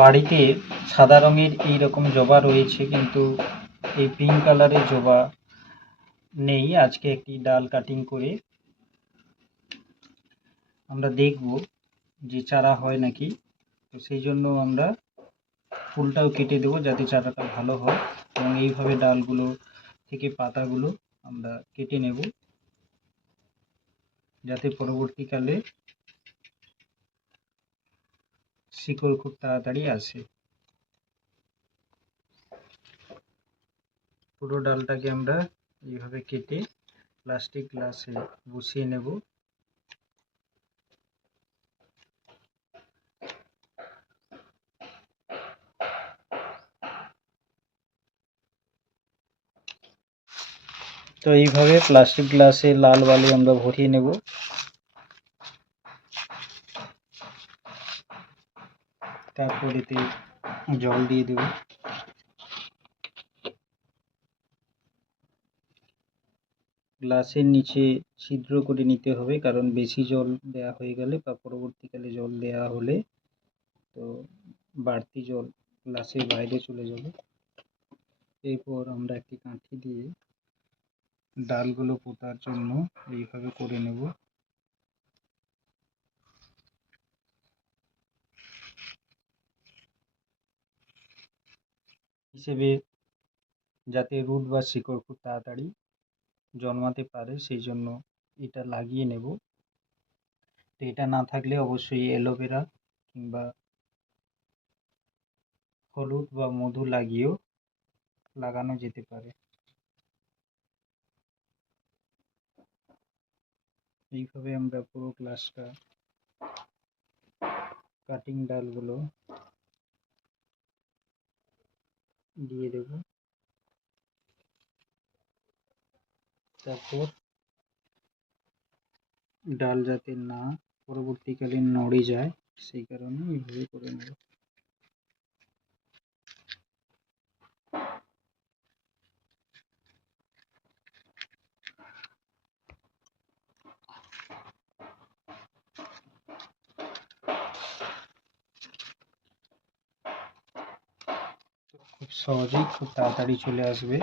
বাড়িতে সাদা রঙের এই রকম জবা রয়েছে, কিন্তু এই পিঙ্ক কালারের জবা নেই। আজকে একটি ডাল কাটিং করে আমরা দেখব যে চারা হয় নাকি। তো সেই জন্য আমরা ফুলটাও কেটে দেবো যাতে চারাটা ভালো হয়, এবং এইভাবে ডালগুলো থেকে পাতাগুলো আমরা কেটে নেব যাতে পরবর্তীকালে শিকড় খুব তাড়াতাড়ি আসে। পুরো ডালটাকে আমরা এইভাবে কেটে প্লাস্টিক গ্লাসে বসিয়ে নেব। তো এইভাবে প্লাস্টিক গ্লাসে লাল বালি আমরা ভরিয়ে নেব। তারপর এতে জল দিয়ে দেব। গ্লাসের নিচে ছিদ্র করে নিতে হবে, কারণ বেশি জল দেওয়া হয়ে গেলে বা পরবর্তীকালে জল দেওয়া হলে তো বাড়তি জল গ্লাসের বাইরে চলে যাবে। এরপর আমরা একটি কাঠি দিয়ে ডালগুলো পোঁতার জন্য এইভাবে করে নেব। হিসেবে যাতে রুট বা শিকড় খুব তাড়াতাড়ি জন্মাতে পারে সেই জন্য এটা লাগিয়ে নেব। তো এটা না থাকলে অবশ্যই অ্যালোভেরা কিংবা হলুদ বা মধু লাগিয়েও লাগানো যেতে পারে। এইভাবে আমরা পুরো গ্লাসটা কাটিং ডালগুলো দিয়ে দেব। তারপর ডাল যাতে না পরবর্তীকালে নড়ে যায় সেই কারণে এইভাবে করে নেব। খুব সহজেই খুব তাড়াতাড়ি চলে আসবে।